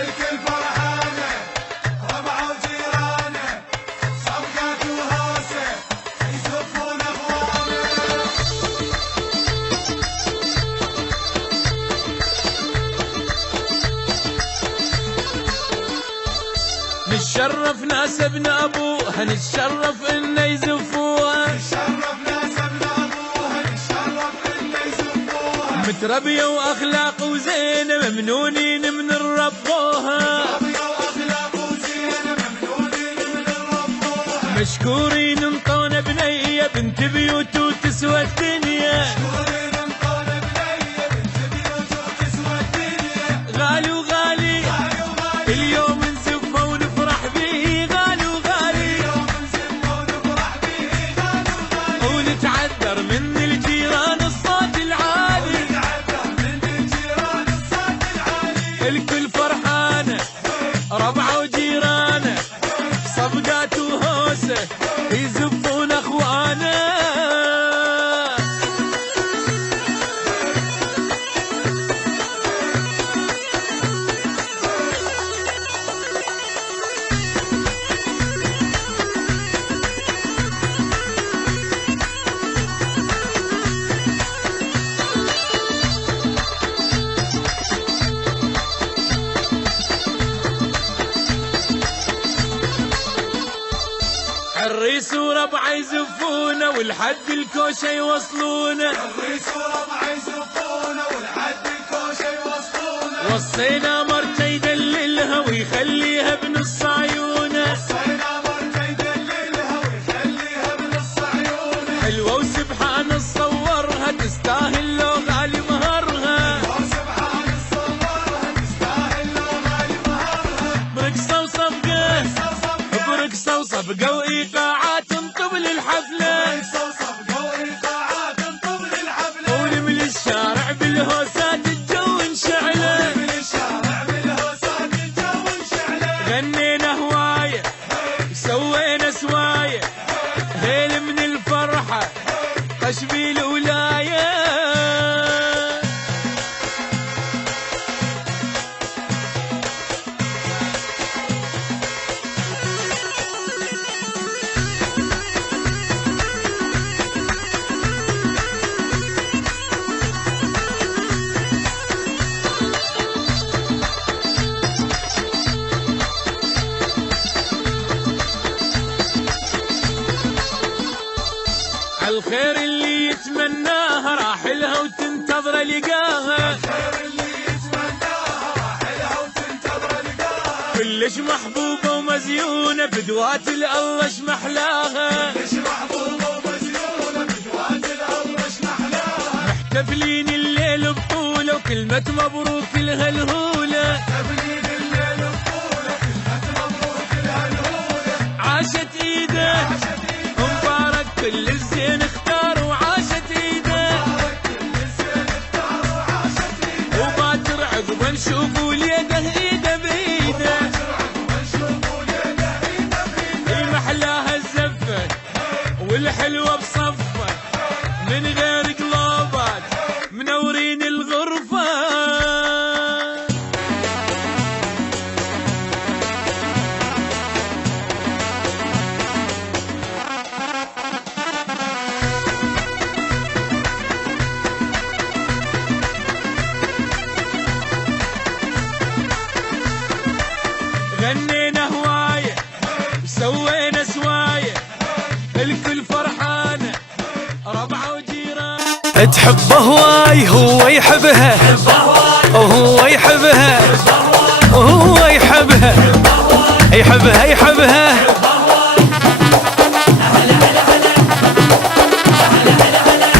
الكل فرحانه ربعه وجيرانه صفقات وهوسه يزفون اخوانه. نتشرف ناس ابن ابوها نتشرف انه يزفوها نتشرف ناس ابن ابوها نتشرف انه يزفوها متربيه واخلاق وزينه ممنونين من ربوها واخلاق وزينه ممنونين من ربوها مشكورين انطونا بنيه بنت بيوت وتسوى الدنيا مشكورين انطونا بنيه بنت بيوت وتسوى الدنيا غالي وغالي اليوم نزفه ونفرح به غالي وغالي اليوم نزفه ونفرح به غالي وغالي ونتعذر من الجيران الصوت العالي ونتعذر من الجيران الصوت العالي. الكل فرحانه ربعه وجيرانه صفقات وهوسه يزفون اخوانه. الريس وربعه يزفونه والحد الكوشه يوصلونه الريس وربعه يزفونه والحد الكوشه يوصلونه وصينا مرته يدللها ويخليها بنص عيونه وصينا مرته يدللها ويخليها بنص عيونه حلوه وسبحان صورها تستاهل لو غالي مهرها وسبحان صورها تستاهل لو غالي مهرها برقصه وصفقه برقصه وصفقه وايقاعات طبل الحفله ونملي الشارع بالهوسات الجو انشعله غنينا هوايه سوينا سوايه هيل من الفرحه قشبي الولايه. الخير اللي يتمناها راح لها وتنتظر لقاها كلش محبوبة ومزيونة بدوات الله شمحلاها محتفلين الليل بطولة وكلمة مبروك لها الهولة عاشت ايده مبارك كل الزين اختار وعاشت ايده وباكر عقبه نشوفوا اليده ايده بايده اي محلاها الزفه والحلوه بصفه من غير قلوبات منورين الغرفه. غنينا هوايه سوينا سوايه الكل فرحانه ربعه وجيران تحبه هواي هو يحبها وهو يحبها وهو يحبها يحبها يحبها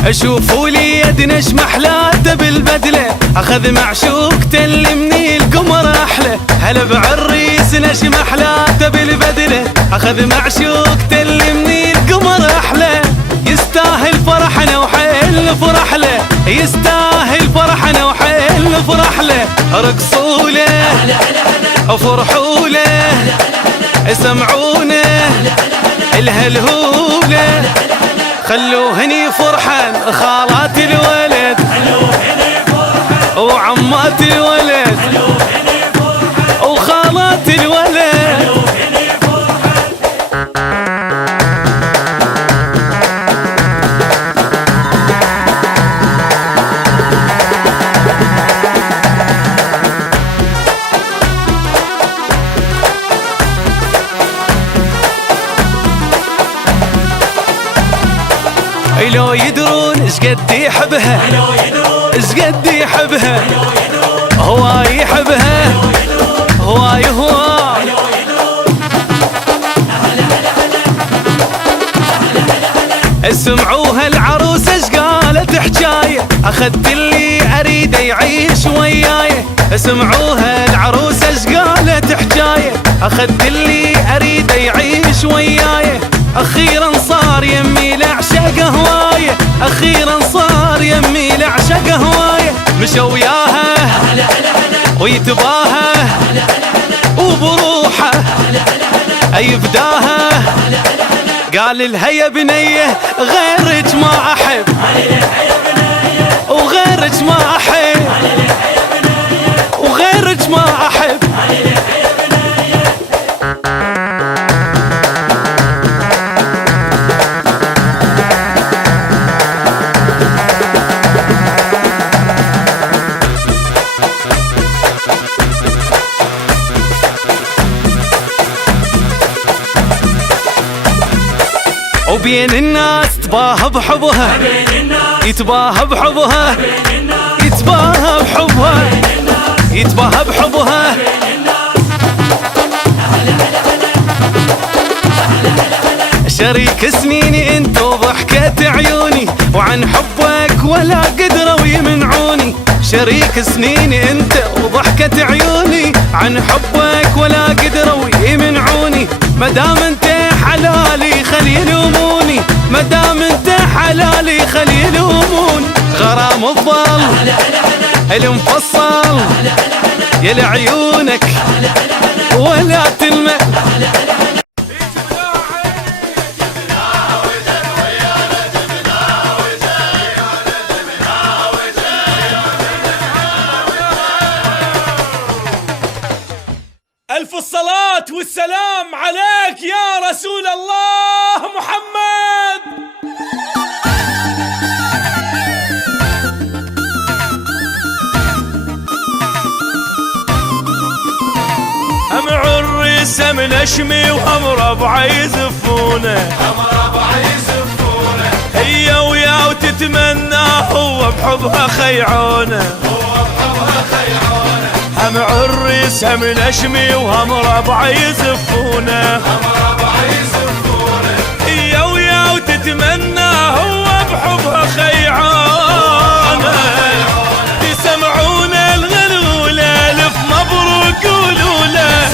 اشوفوا لي يدنا شمحلاته بالبدله اخذ معشوقته اللي من القمر احلى هلا بعريس نشمحلاته بالبدله اخذ معشوقته اللي من القمر احلى يستاهل فرحنا وحيل فرح له يستاهل فرحنا وحيل فرح له رقصوا له وفرحوا له سمعونا الهلهوله خلوهني فرحان خالات الولد وعمات الولد شقد يحبها شقد يحبها هواي يحبها هواي هواي. اسمعوها العروسة ايش قالت حجاية اخذت اللي اريده يعيش وياي. اسمعوها العروسة ايش قالت حجاية اخذت اللي اريده يعيش وياي. اخيرا صار يمي لعشق هواية اخيرا صار يمي لعشق هواية. مشى وياها ويتباها وبروحه اي فداها قال لها يا بنيه غيرك ما احب وغيرك ما احب وغيرك ما احب. وبين الناس تباهى بحبها يتباهى بحبها يتباهى بحبها يتباهى بحبها. شريك سنيني انت وضحكة عيوني وعن حبك ولا قدروا يمنعوني. شريك سنيني انت وضحكة عيوني عن حبك ولا قدروا يمنعوني. مدام انت حلالي خلي يلوموني مدام انت حلالي خلي يلوموني. غرام الظل المفصل يا لعيونك ولا تلمع. ألف الصلاة والسلام عليك يا رسول الله محمد. هم عريس هم نشمي وهم ربع يزفونه هي ويا وتتمنى هو بحبها خيعونه. هم عريس هم نشمي وهم ربع يزفونه هي ويا وتتمنى هو بحبها خيعانه. يسمعون الغلوله الف مبروك قولوا له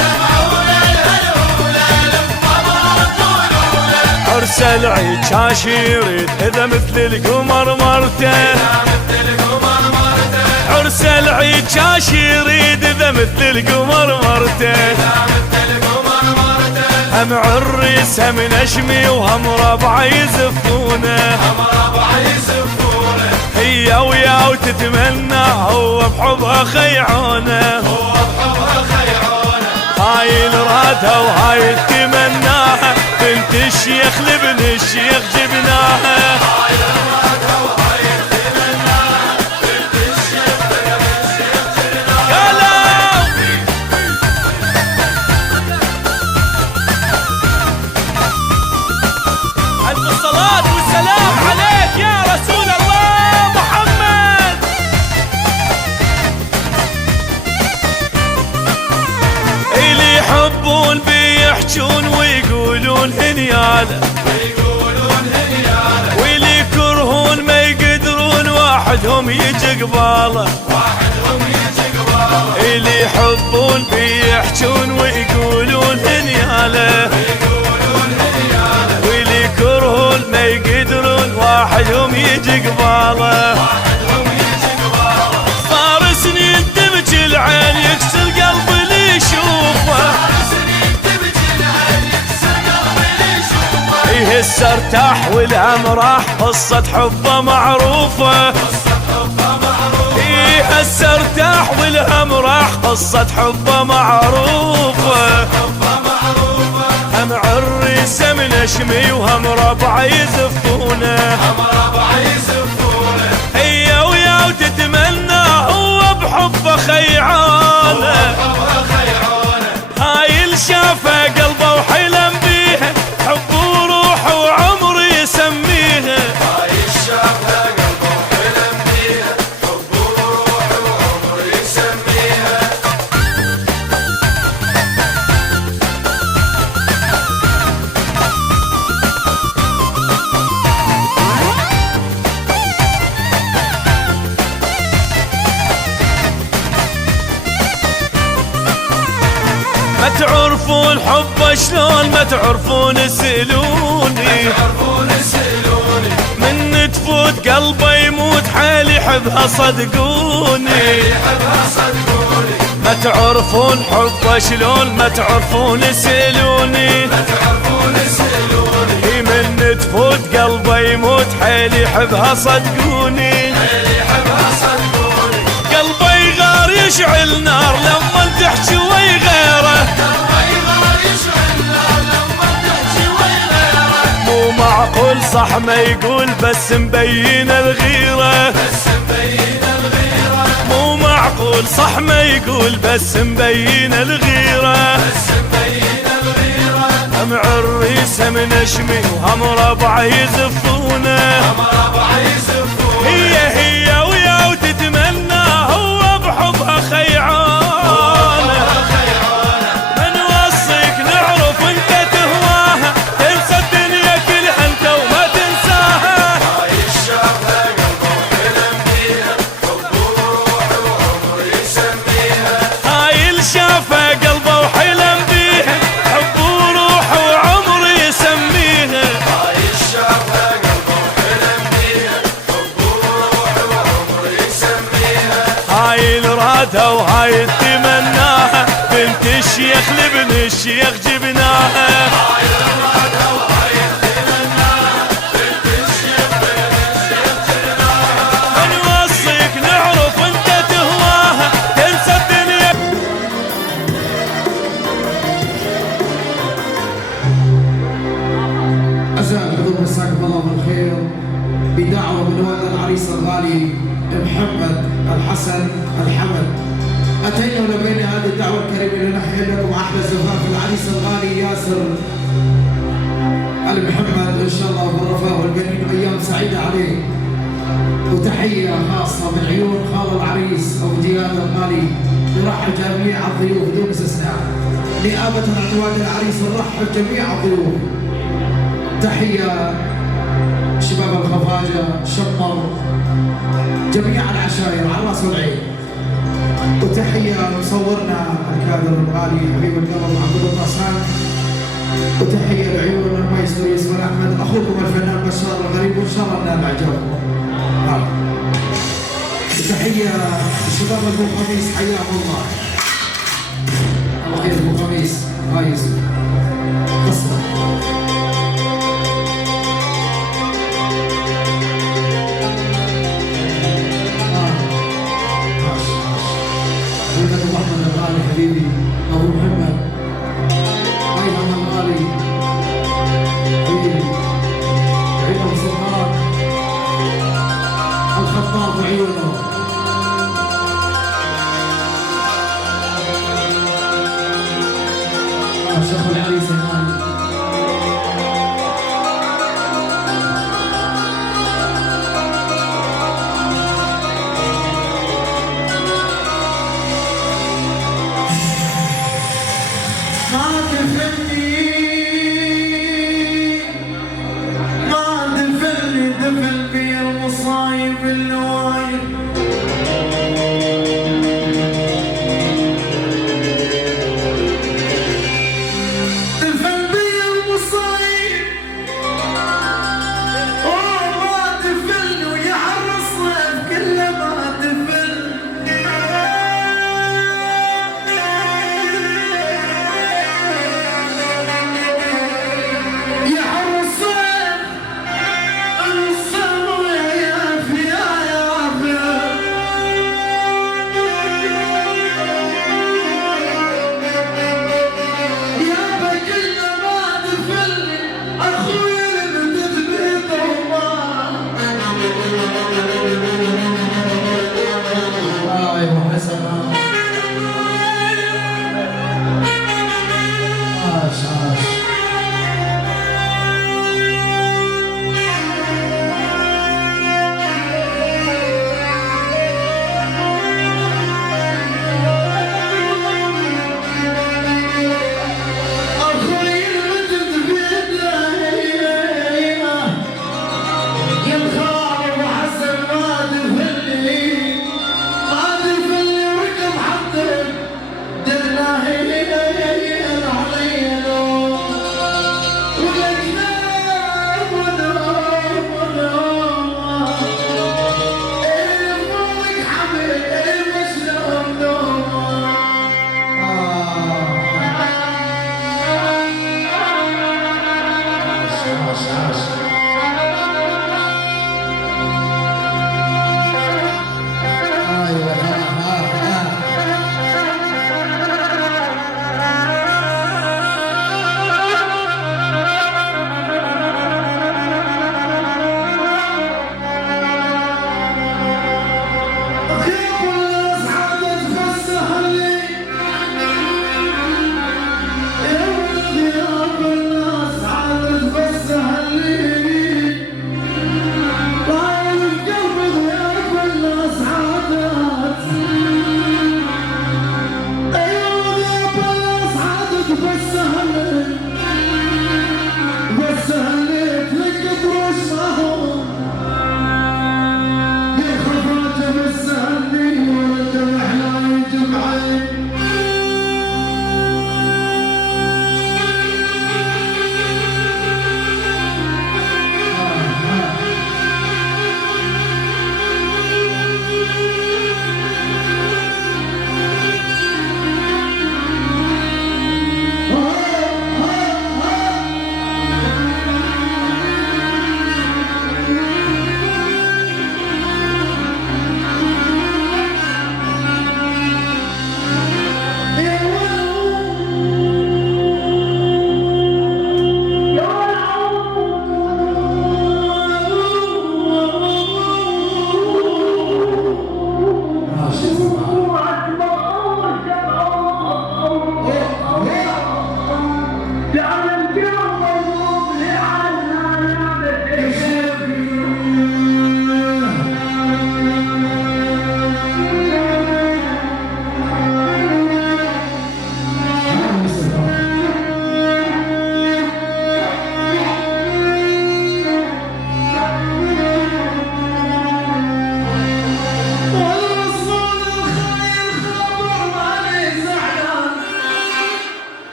عرس العيد شاشيريد اذا مثل القمر مرته عرس العيد شاشيريد اذا مثل القمر مرته. هم عريس هم نشمي وهم ربع يزفونه هي ويا وتتمنى هو بحبها خيعونه. هاي الرادها وهاي تتمناها بنت الشيخ لابن الشيخ جبناها. يحجون ويقولون هنياله واللي يكرهون ما يقدرون واحدهم يجي قباله. اللي يحبون بيحجون ويقولون هنياله واللي يكرهون ما يقدرون واحدهم يجي قباله. صار سنين تبكي العين يكسر قلبي اللي يشوفه هسه ارتاح والهم راح قصة حبه معروفة. هسه ارتاح والهم راح قصة حبه معروفة. هم عريس هم نشمي وهم ربع يزفونه هي ويا وتتمنى هو بحبه خيعانه. هاي الشافه قلبه وحلم بيها حب وروح وعمر يسميها. هاي الشافه ما تعرفون حبه شلون ما تعرفون اسألوني من تفوت قلبه يموت حيل يحبها صدقوني ما تعرفون حبه شلون ما تعرفون اسألوني من تفوت قلبه يموت حيل يحبها صدقوني قلبه يغار يشعل نار لما تحكي وي غيره مو معقول صح ما يقول بس مبين الغيرة مو معقول صح ما يقول بس مبين الغيرة هم عريسه من اشمي وهم ربع يزفونه هي ويا وتتمنى هو بحبها خيعانه من وصيك نعرف انت تهواها تنسى الدنيا كلها انت وما تنساها هاي الشافه قلبه وحلم بيها حب وروح وعمر يسميها هاي الشافه قلبه وحلم بيها حب وروح وعمر يسميها هاي الشافه قلبه وحلم بيها حب وروح وعمر يسميها هاي الرادة وهاي التمناها بنت الشيخ لابن الشيخ جبناها هاي الرادة وهاي التمناها بنت الشيخ لابن الشيخ جبناها نوصيك نعرف انت تهواها تنسى الدنيا أعزائي الحضور مساكم الله بالخير بدعوة من والد العريس الغالي محمد الحسن الحمد. أتينا ولبينا هذه الدعوة الكريمة لنحيي لكم أحلى زفاف العريس الغالي ياسر محمد إن شاء الله بالرفاه والبنين أيام سعيدة عليه. وتحية خاصة من عيون خال العريس أبو جياد الغالي نرحب جميع الضيوف بدون استثناء. نيابة عن والد العريس نرحب جميع الضيوف. تحية شباب الخفاجة شمر جميع العشائر على راس والعين. وتحية مصورنا الكادر الغالي حبيب القلب عبد الله حسان. وتحية لعيون المايسترو ياسمين احمد اخوكم الفنان بشار الغريب وان شاء الله ننال اعجابكم. وتحية شباب ابو خميس حياكم الله. الله يخليك ابو خميس فايز قصة. ابو احمد الغالي حبيبي ابو محمد ايضا الغالي حبيبي عيون سلطان الخطاب وعيونه شيخ العريس الغالي الفن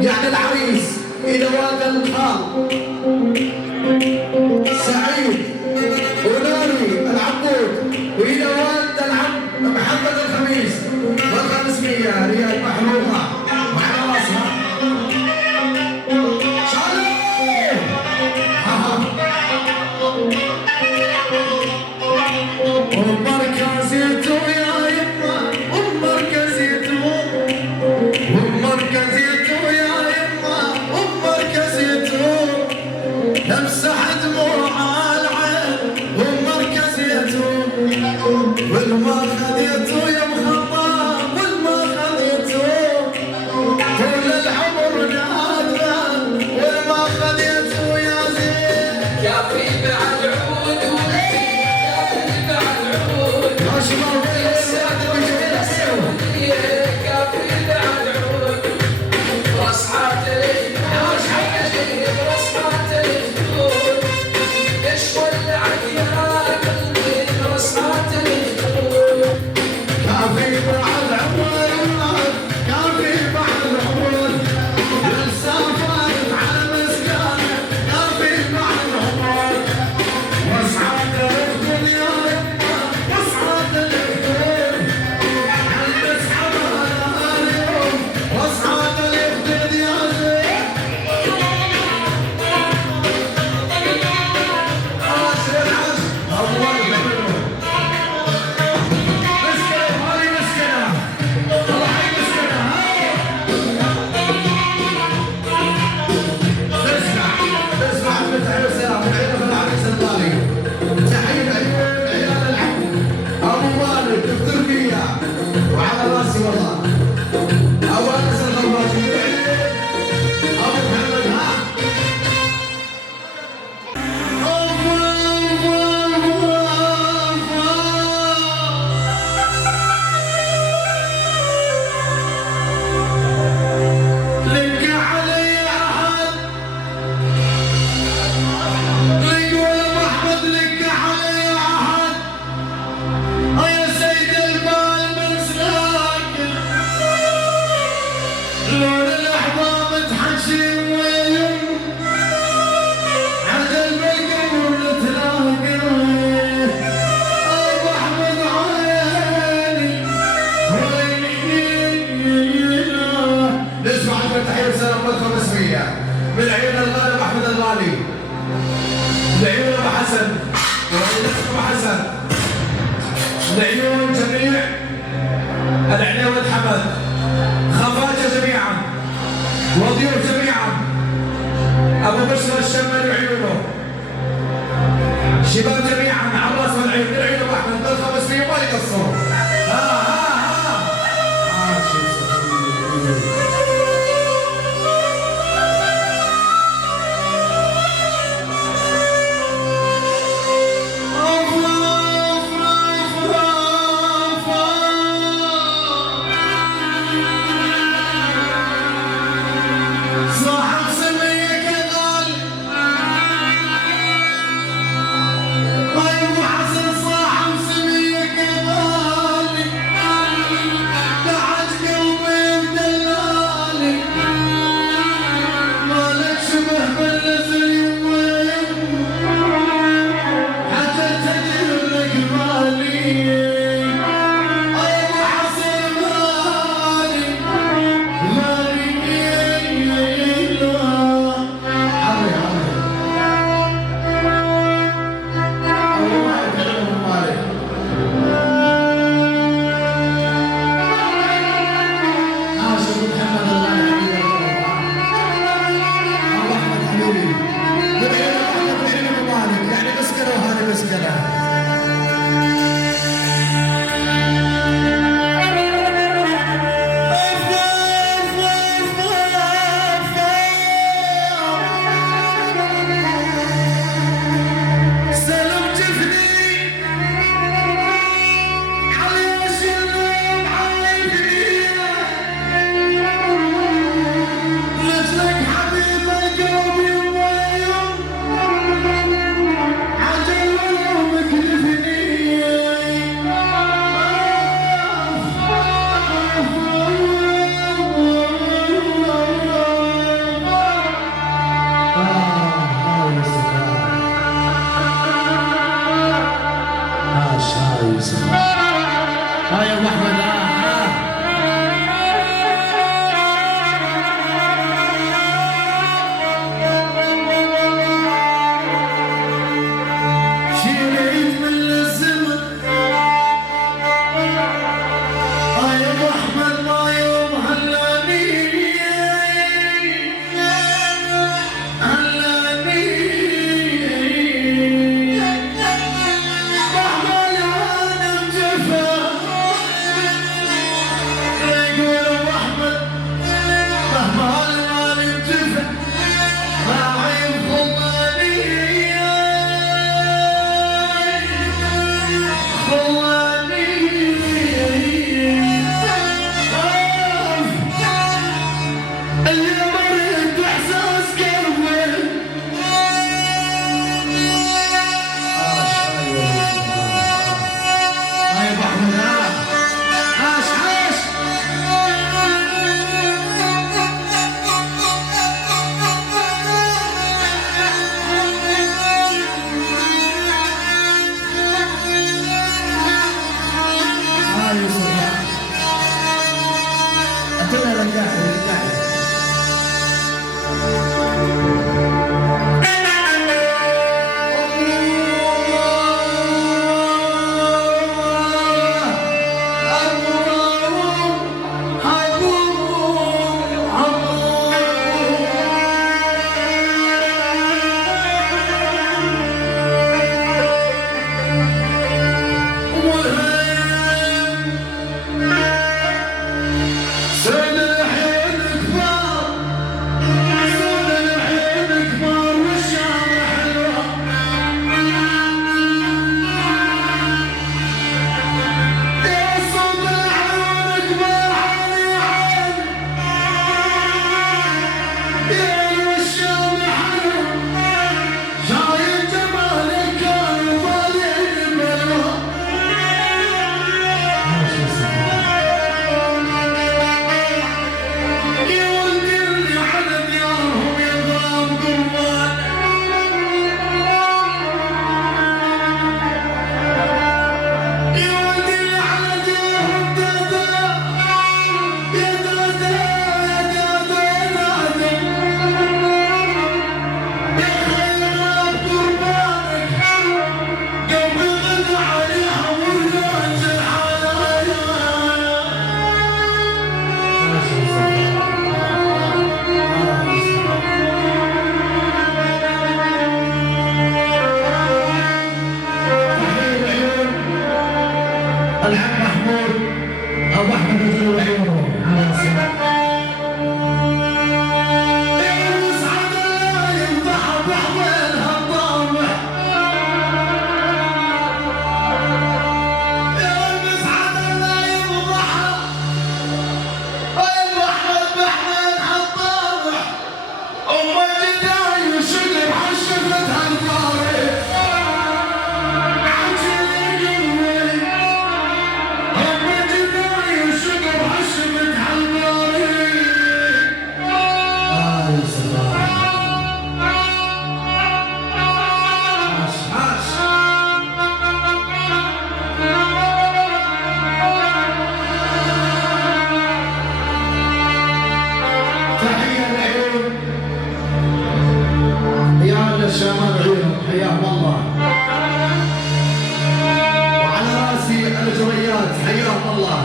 يعني العريس إلى والد الخال سعيد ونوري العبود، وإلى والد العم محمد الخميس وال500 ريال محرومة وعلى راسها شالوم. ومركزيتو يا يما ومركزيتو ومركزيتو يا يما ومركزيتو من عيون الغالب احمد الغالي، لعيون ابو حسن ابو حسن، لعيون جميع العناوي والحمد، خفاجه جميعا وضيوف جميعا، ابو بشر الشمال وعيونه، شباب جميعا على راس والعين من عيون ابو احمد بال500 ما يقصروا. شمال عيونهم حياهم الله. وعلى راسي الجريات حياهم الله.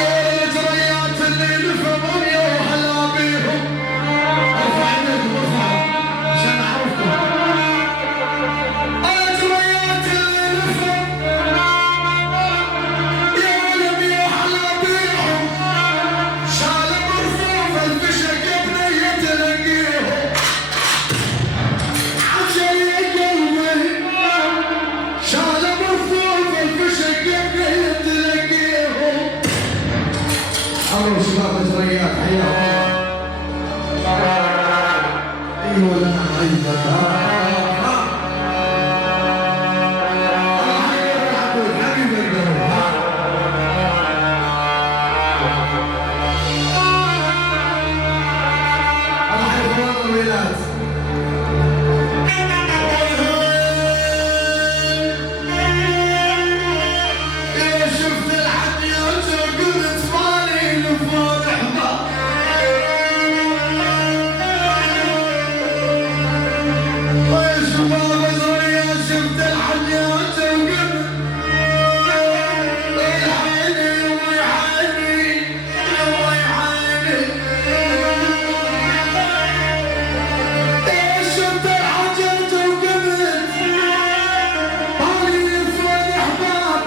يا الجريات اللي لفوا يا وهلا بيهم. ارفع ايدك وارفع عشان اعرفكم. الجريات اللي لفوا يا ولد يا وهلا بيهم. شالوا مرفوع الفشق يا بنية تلاقيهم. عجل يا قلبي شالوا مرفوع الفشق يا بنية تلاقيهم. حضروا شباب الجريات حياهم الله. ايوه لنا عيبك. الله يحييك يا عبود حبيبي القلب. الله يحفظ الولاد. يا شفت الحديات قلت مالي الفرح ما. يا شباب الزريات شفت الحديات وقلت ويحيني ويحيني ويحيني. شفت الحاجات وقبلت طالي اسود احباب.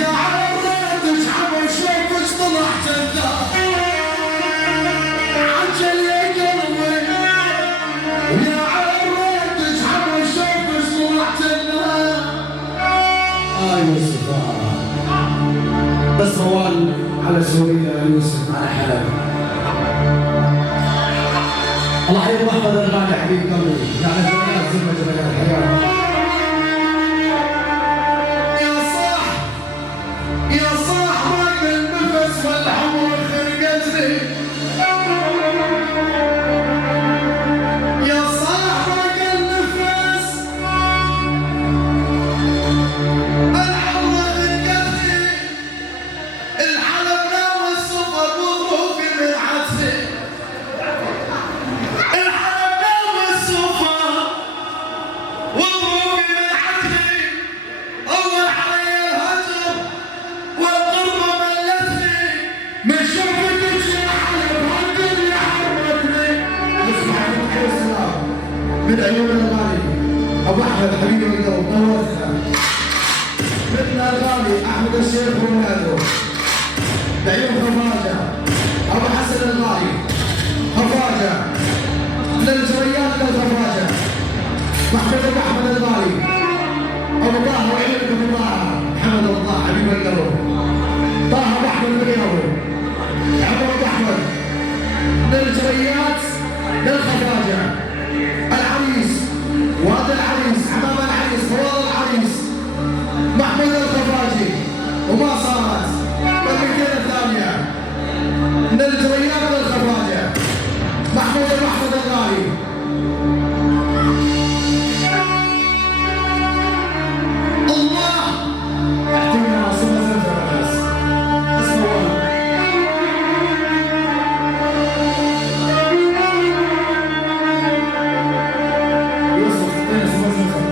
يا عريت اشحب وشوفش طلع جذاب. عجل يا قلبي يا عريت اشحب وشوفش طلع جذاب. يوسف بس موال على سوريا يا يوسف على حلب. الله يحفظ احمد الغالي حبيب قلبي. يعني جمالات زمة جمالات حياة. يا صاح يا صاح رق النفس والحمر خرقتني. يا صاح رق النفس الحمر خرقتني. الحلب نام السفر وظروفي من عدسي. الحلب نام السفر وظروفي من عدسي. أول علي الهجر والغربة ملتني. من شوفتك يا حلب هالدنيا حرمتني. اسمع السلام من عيون الغالي أبو أحمد حبيب القلب نورتنا. مثل الغالي أحمد الشيخ وولاده بعيون خفاجة. أبو حسن الغالي خفاجة للجريات للخفاجة. محمد أبو أحمد الغالي أبو طه وعيونك أبو طه محمد أبو طه حبيب القلب. طه أبو أحمد الرياضي عمر أبو أحمد للجريات للخفاجة. العريس وهذا العريس حمام العريس فواض العريس محمود الخفاجي. وما صارت بالمدينة الثانية من الجريات للخفاجة محمود أبو أحمد الغالي. الله اعطينا عاصمة زمزم بس اسمه يوسف اعطينا عاصمة زمزم.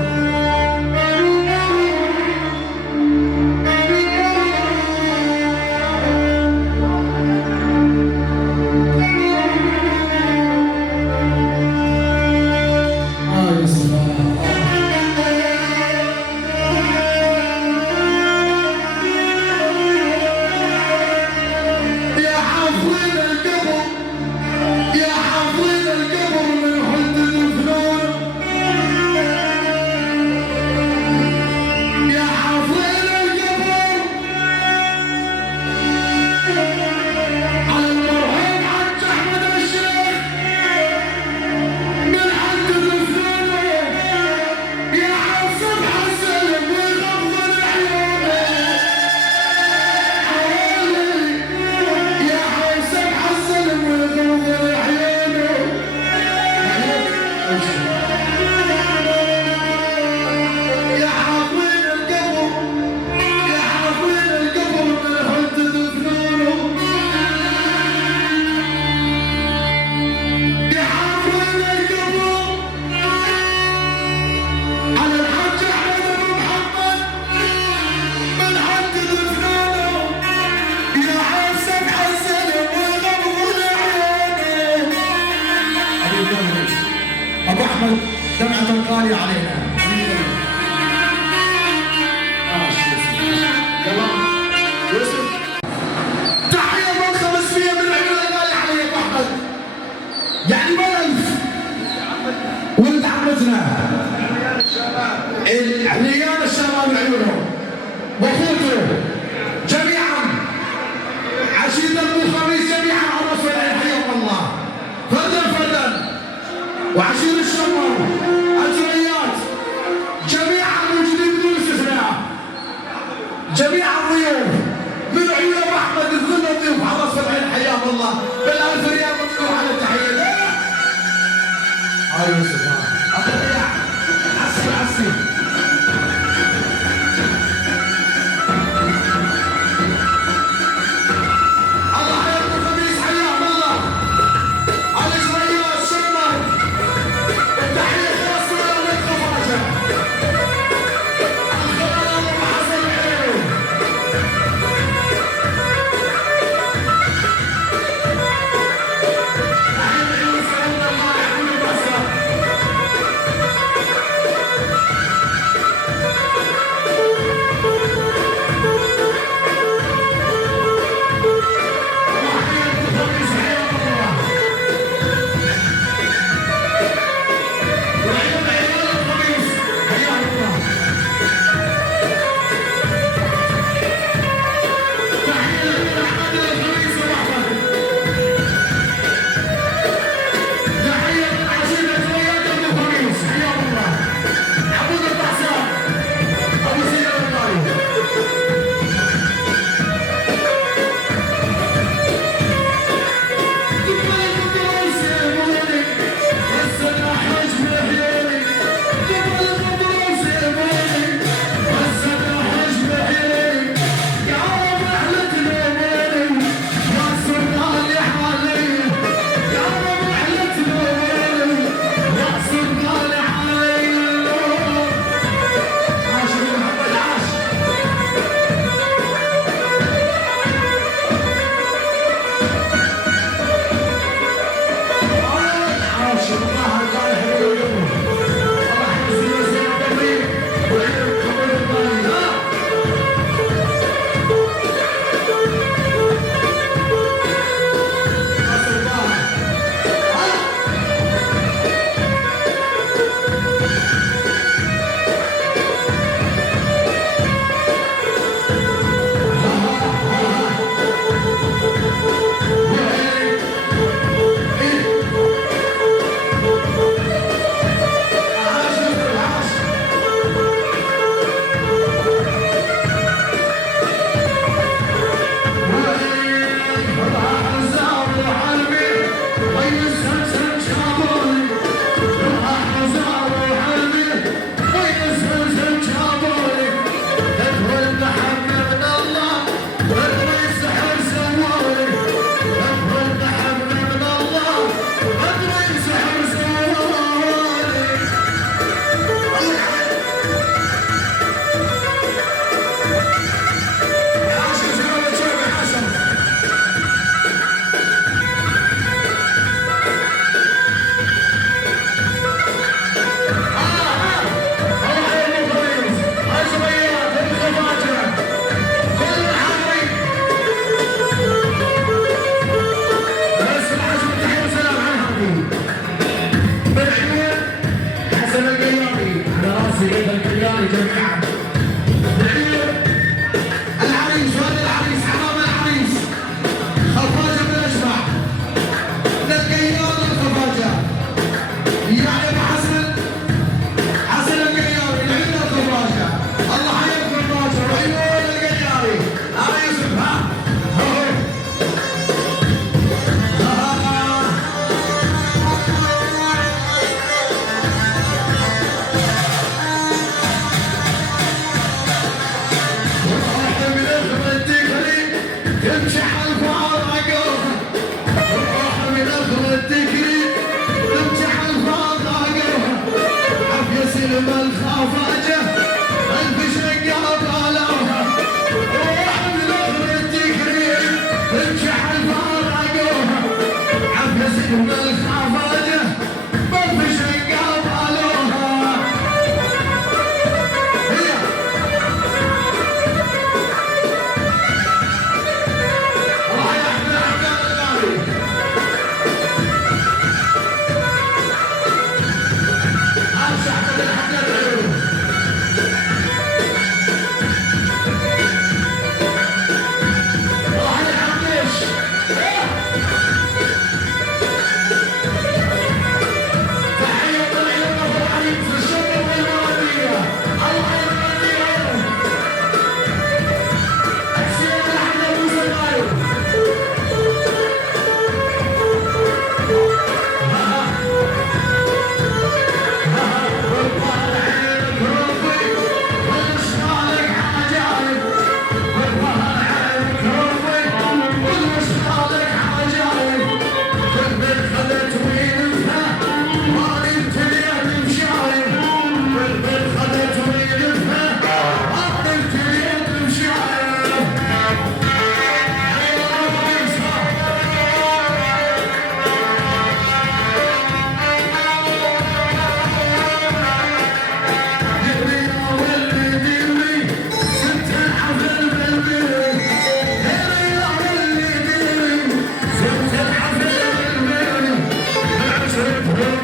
احمد دمعة الغالي علينا. يوسف تحية من 500 من عيون الغالي علي ابو احمد، يعني ما 1000 ولد عمتنا العليان الشباب عيونهم واخوته جميعا، عشيرة ابو خميس جميعا على رسول الله حياهم الله فردا وعشير الشمر الجريات جميعا موجودين بدون استثناء، جميع الضيوف من عيون ابو احمد الظل الضيوف على رسول الله حياهم الله بالالف ريال ممنوع على التحيه. يوسف عسي الله حياة ابو خميس حياهم الله على جريات الشمر، التحيه خاصه للخفاجه الخلال ابو حسن العيون. الخفاجة ما في شيء قابل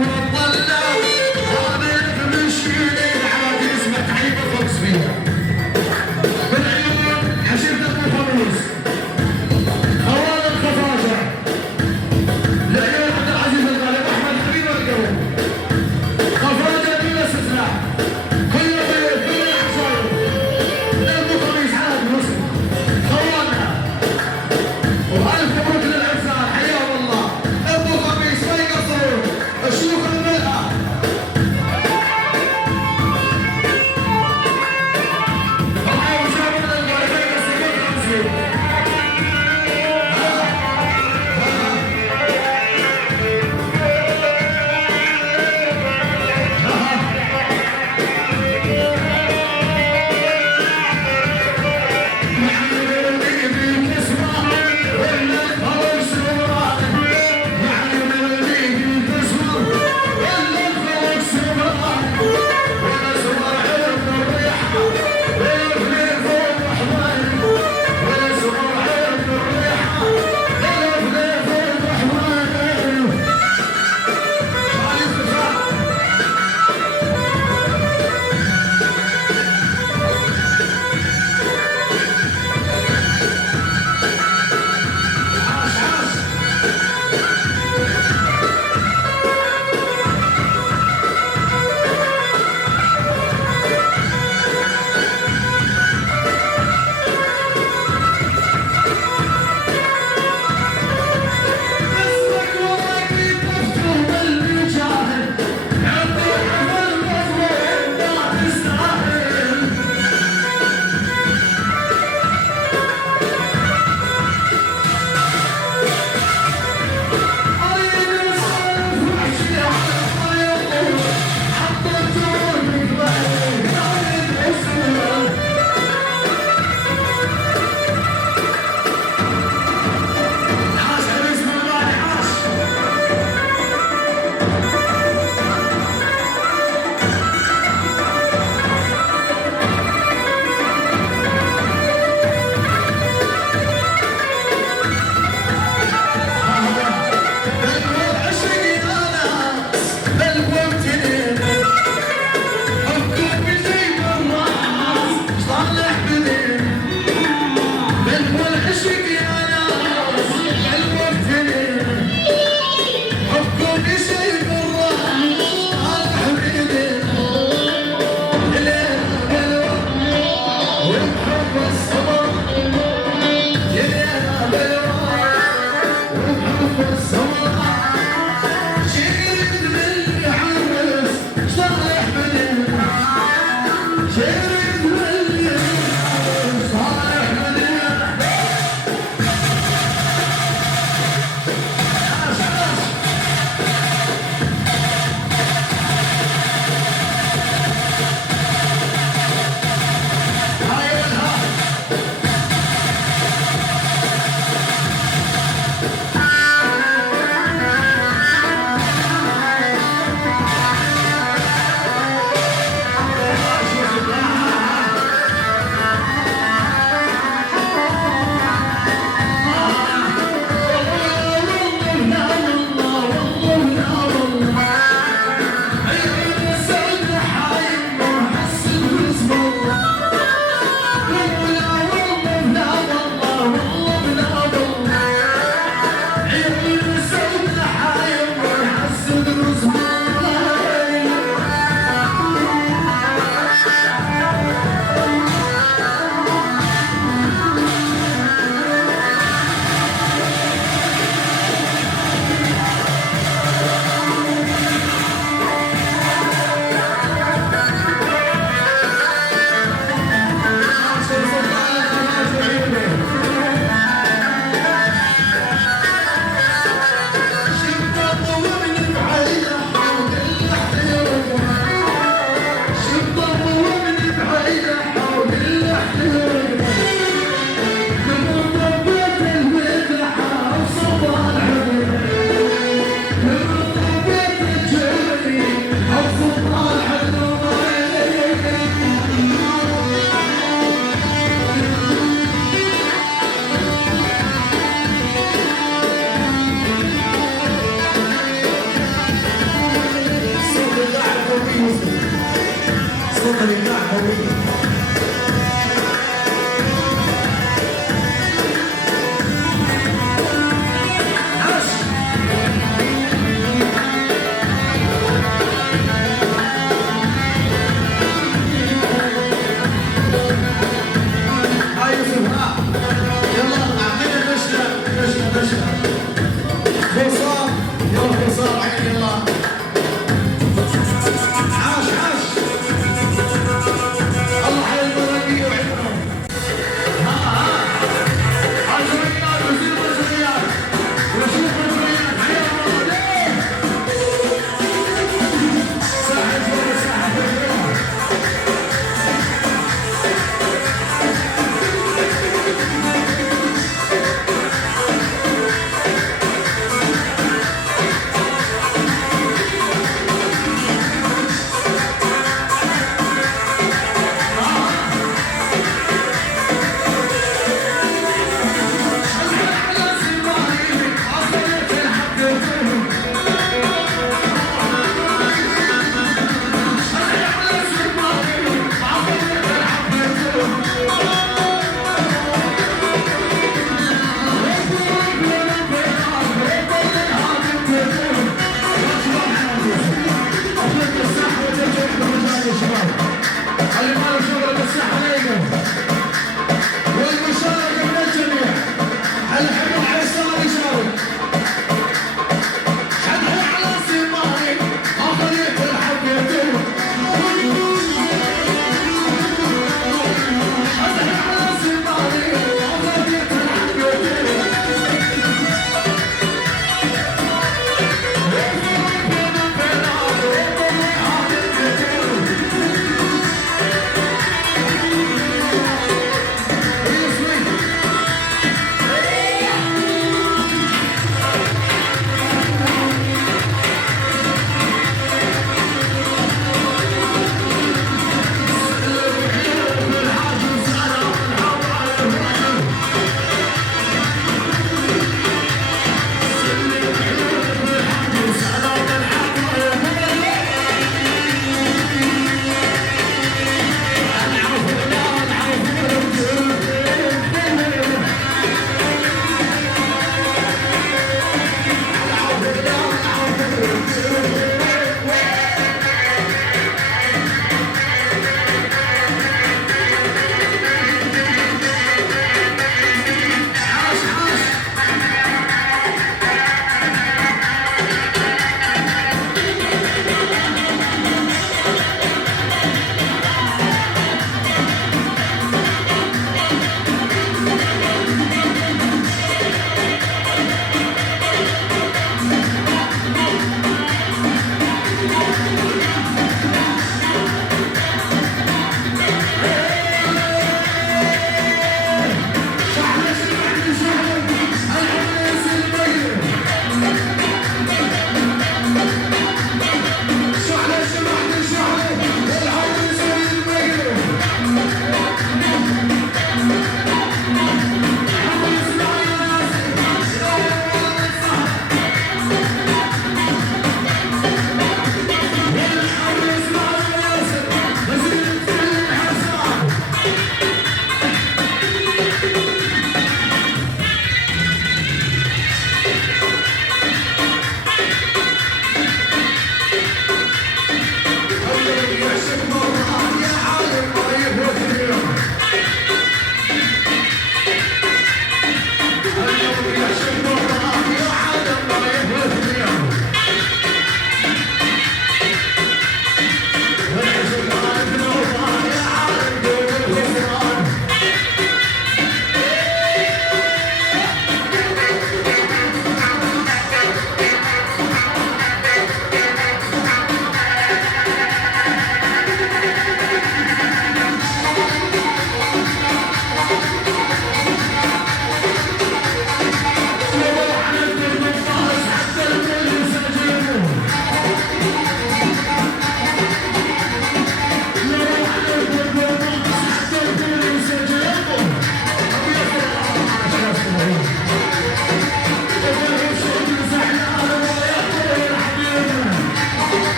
ونطلع عليك مشيين على جسمك عيب خبز فيها من عيون عشيرة ابو خميس خوان الخفاجة لعيون عبد العزيز الغالب احمد حبيب القوم خفاجة بلا استثناء كل ضيوف كل الاحصار ابو خميس على المسلم خواننا والف مبروك للعرسان حياهم الله ابو خميس ما يقصرون الشيوخ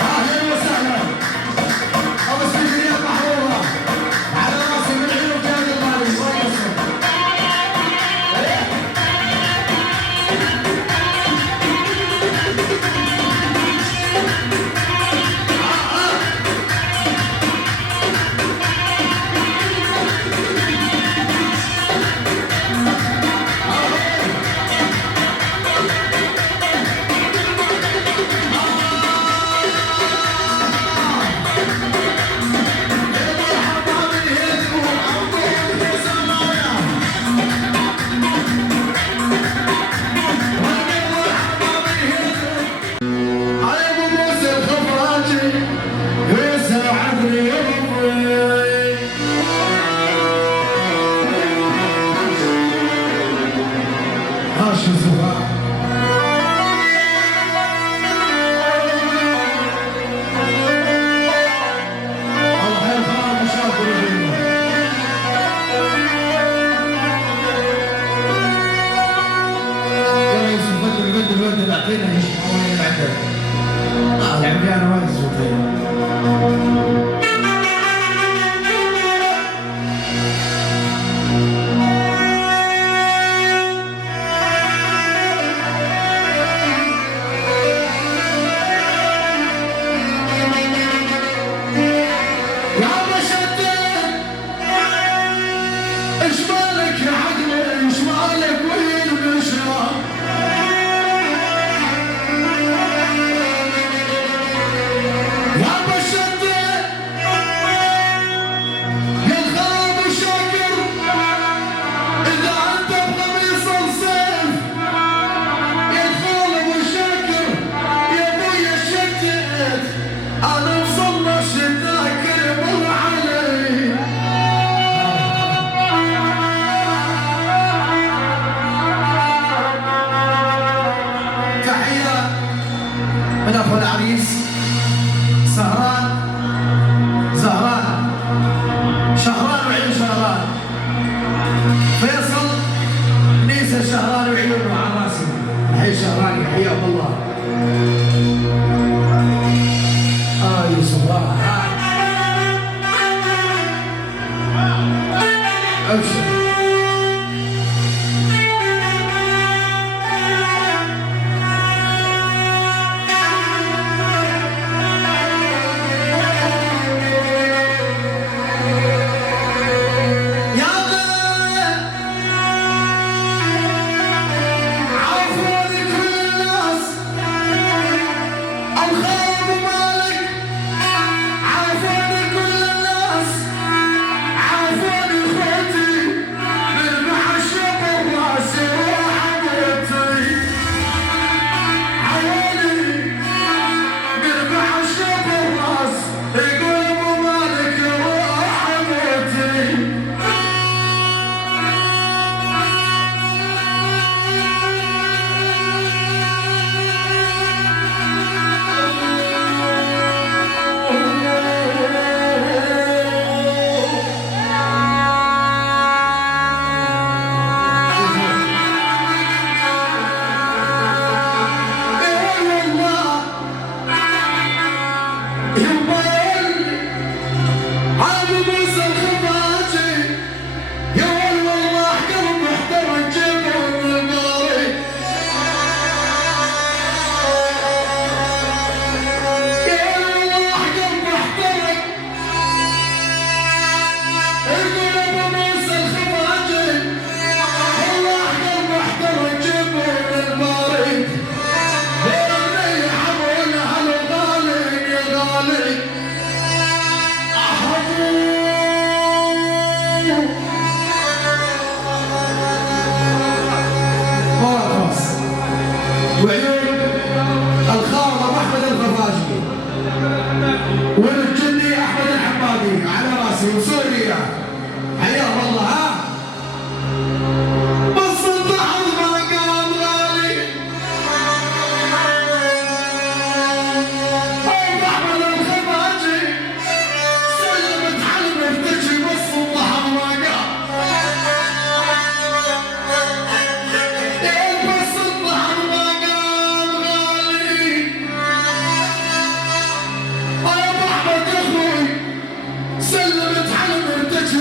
أهلا وسهلا طيب اعطينا ايش وين عندك؟ يعني انا ما ازبط من اخو العريس سهران زهران شهران وعيون شهران فيصل نيسى شهران وعيونه على راسي حي شهران حياك الله يوسف ابشر وعيون الخاضر احمد الخفاجي والجندي احمد الحمادي على راسي وسوريا حياهم الله ها بس الضحك ما قام غالي احمد الخفاجي سلمت حلمه تجي بس الضحك ما قام سلمت حلم ارتجي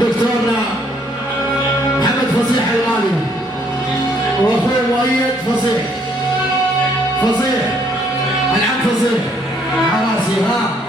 دكتورنا محمد فصيح الغالي واخوه مؤيد فصيح العم فصيح حراسي ها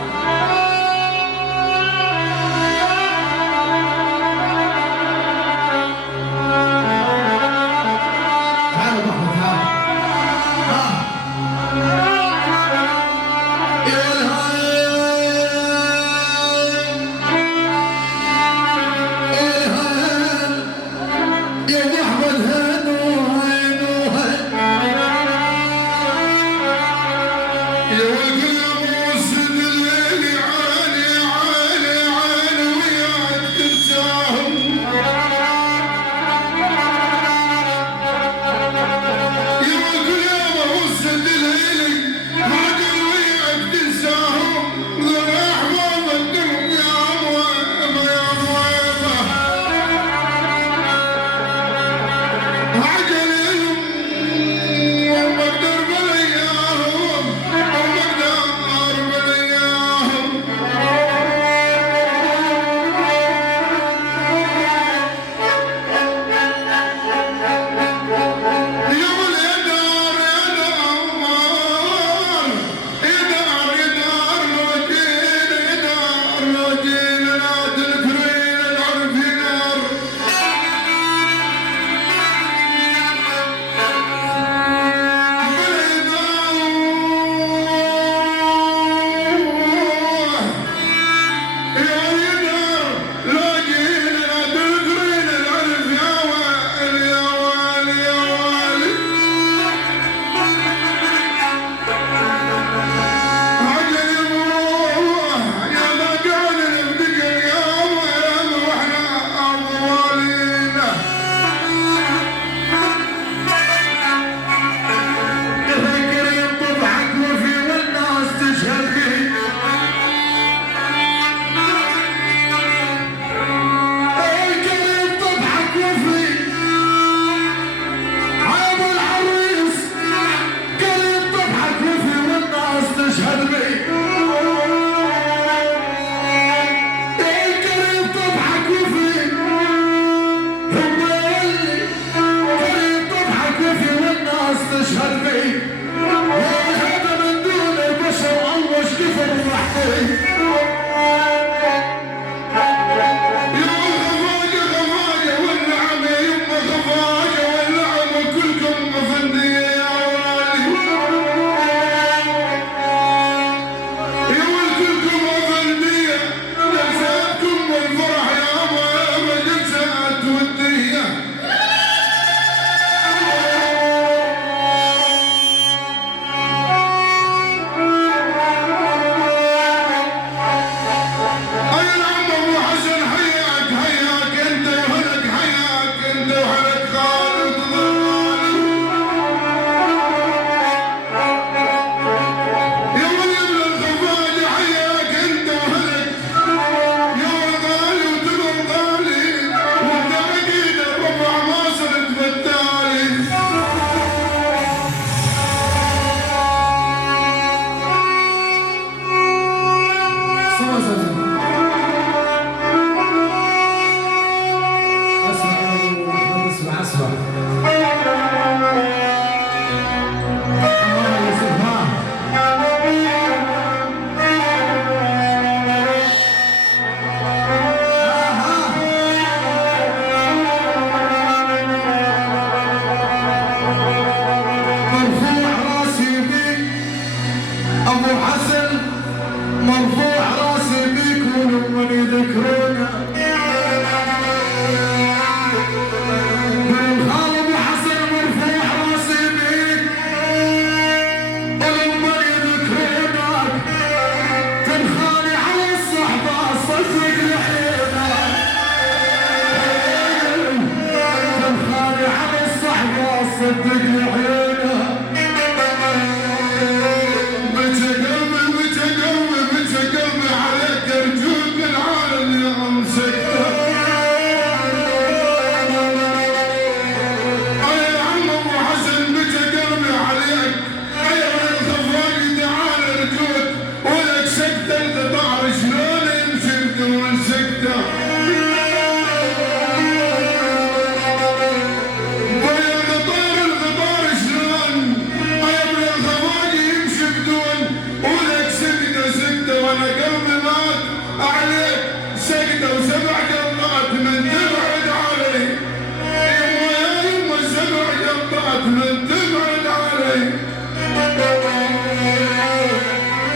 قلبي مات عليك سجدة وسبع جنات من تبعد علي يما يا يما سبع جنات من تبعد علي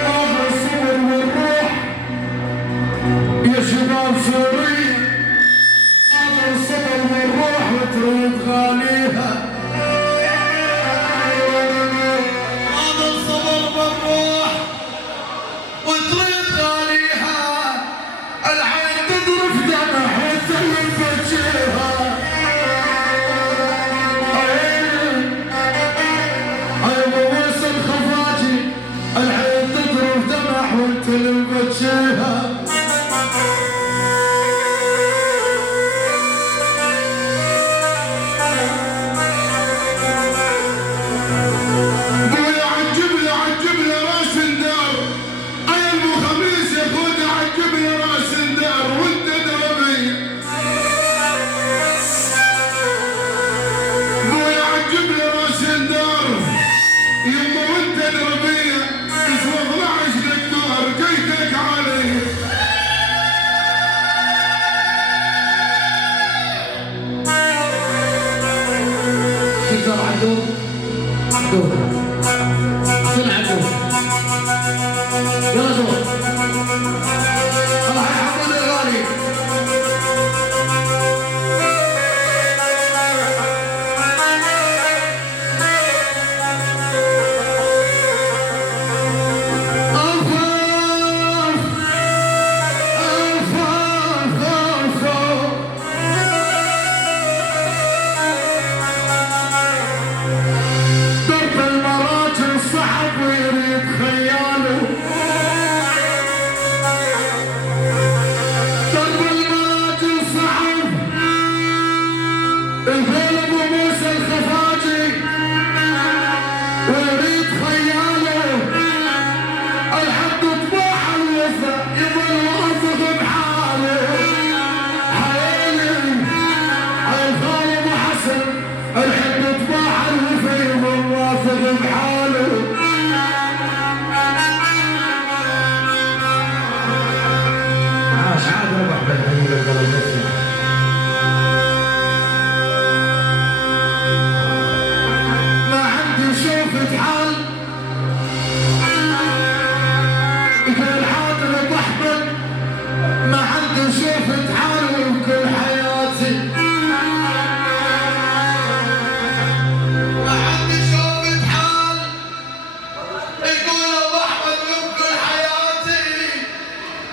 آخر الصبر والروح يا شباب سوري آخر الصبر والروح وتريد غاليها آخر الصبر والروح وتريد غاليها العين تضرب دمع وتسوي بوجهها أيوة موسى الخفاجي العين تضرب دمع وتسوي بوجهها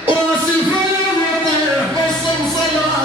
راسي فوق وطيح بالصمصلة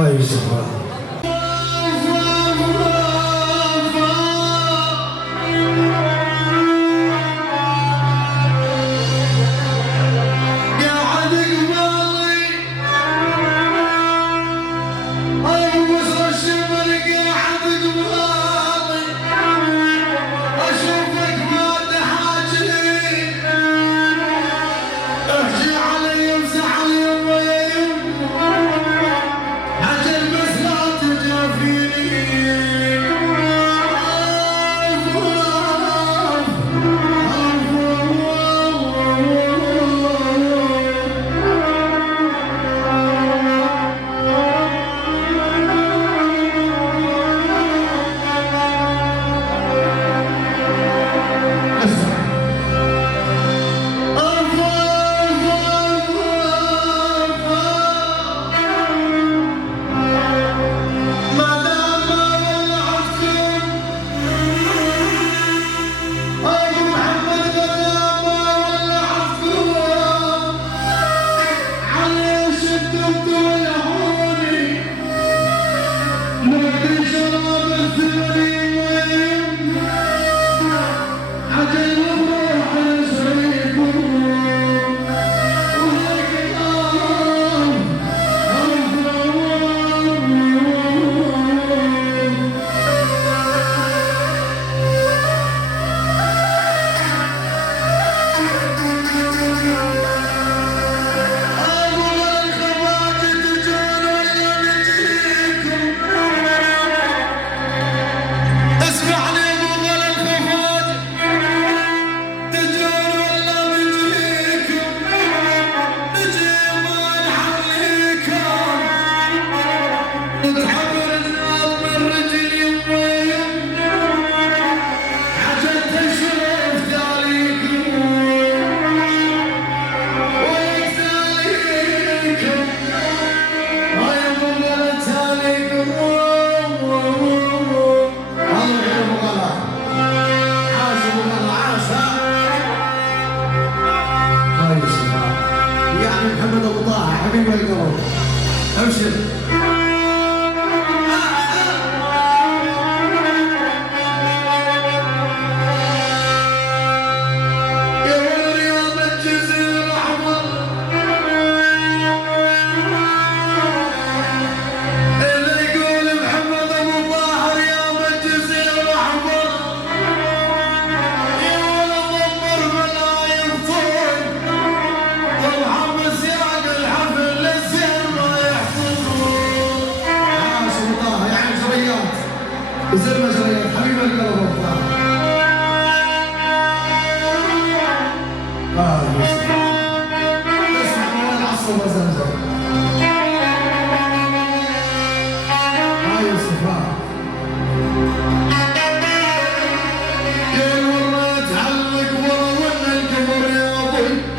هاي يوسف محمد ابو طه حبيب القلب ابشر وزر مجريات حبيب القلب والطاعة. يوسف اسمع موال عصر وزمزم. يوسف يا الورة تعلق ورا ولا القمر يا ابوي.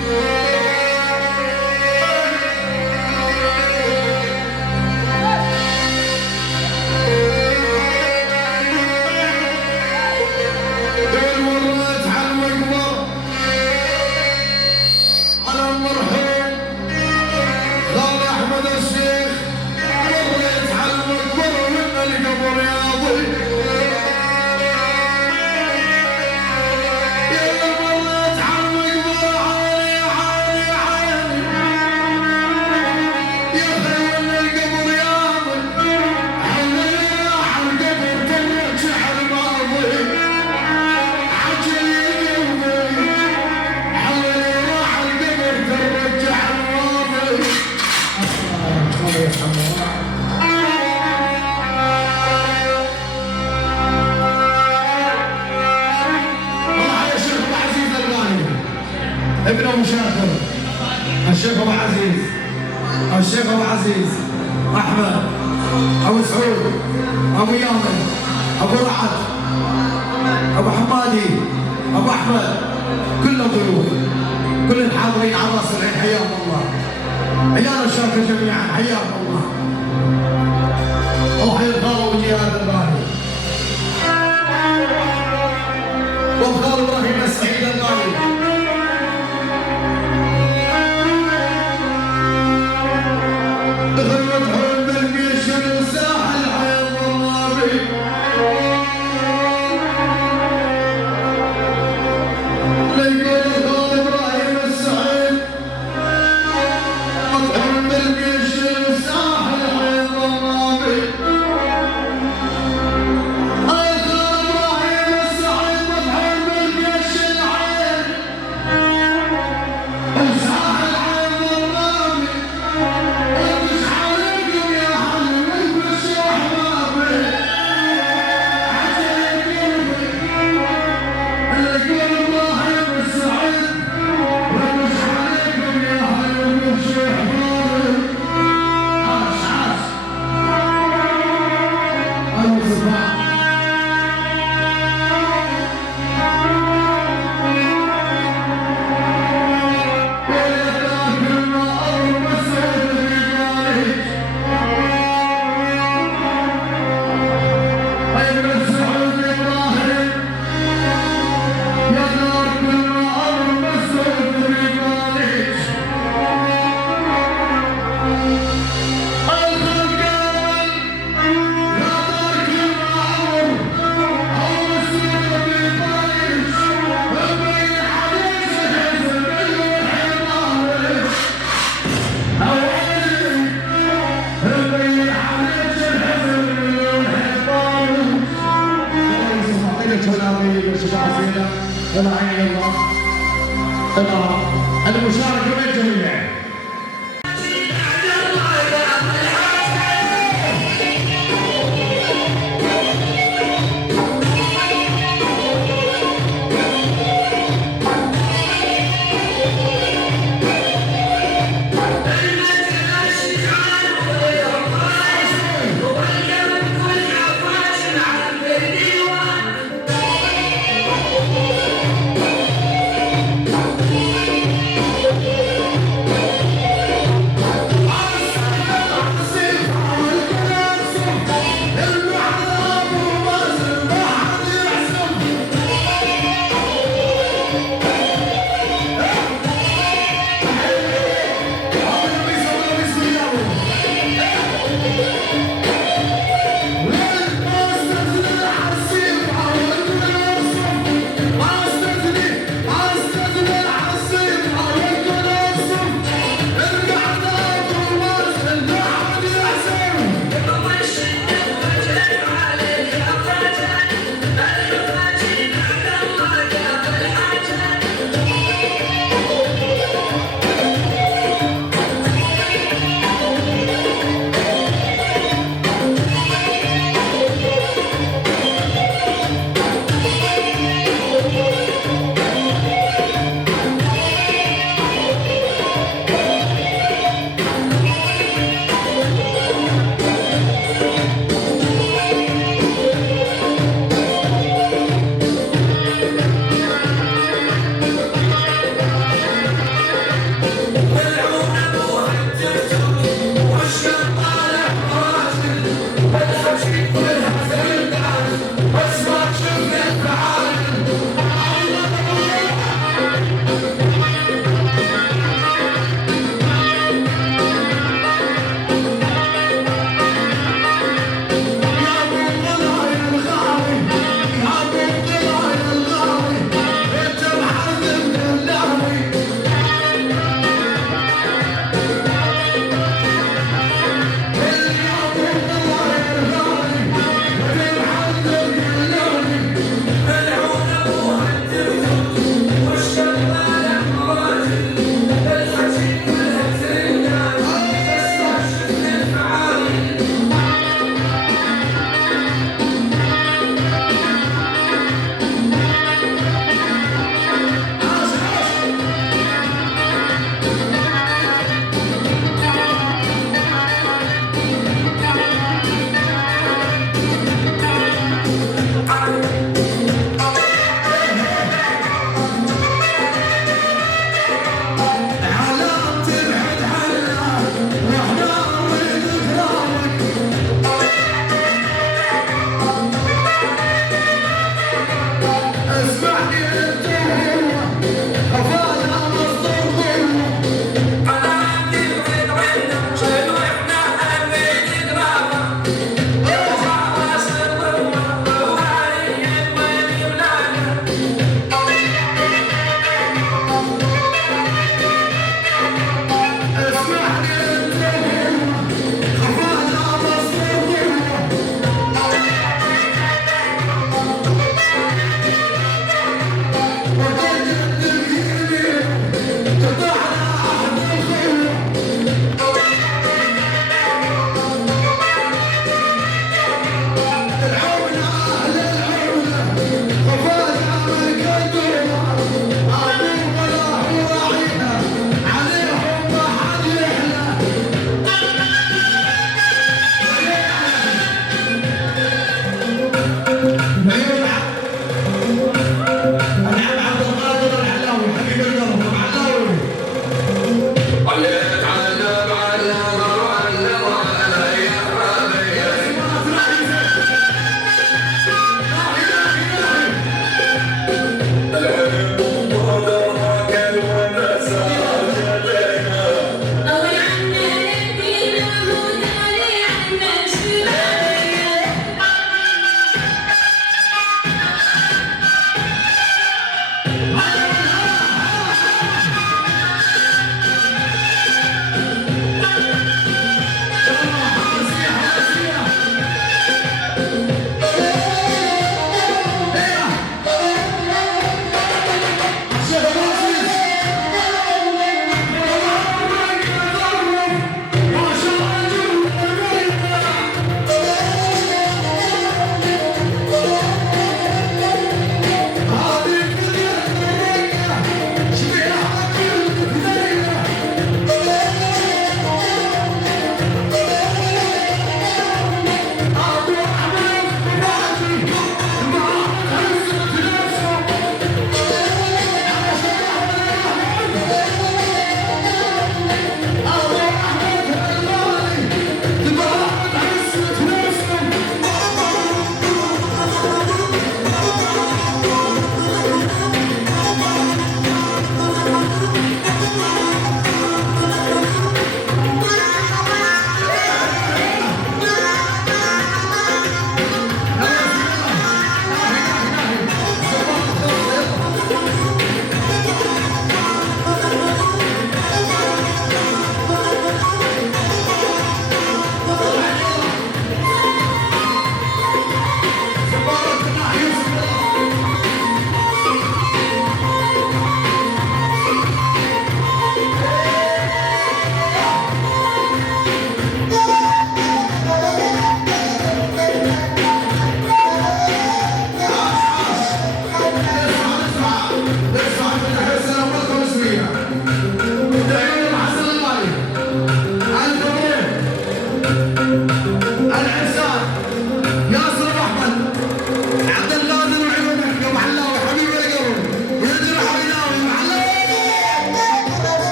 ابن ابو شاكر الشيخ ابو عزيز الشيخ ابو عزيز احمد ابو سعود ابو يامن ابو رعد ابو حمادي ابو احمد كل الضيوف كل الحاضرين على راس العين حياكم الله عيال الشاكر جميعا حياكم الله الله يرضى وجهاد الباري وافضل ابراهيم السعيد الغالي غيرت حول بالقيش يلا عين الله. يلا المشاركة من الجميع.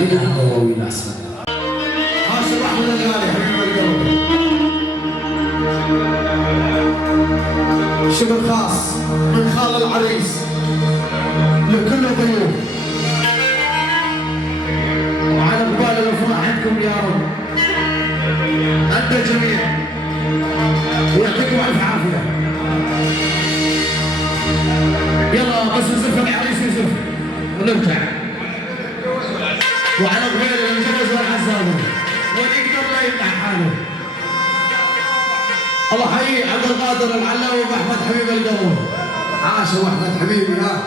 هذه الدواوين احسن. هاشم احمد الغالي حبيب القلب. شكر خاص من خال العريس لكل الضيوف. وعلى قبال الافراح عندكم يا رب انت الجميع ويعطيكم الف عافيه. يلا بس نزف العريس يزف ونرجع. وعلى قبال المجوز والعزابه واليقدر لا يمنع حاله. الله حيي عبد القادر العلاوي واحمد حبيب القلب. عاش واحمد حبيبي ها.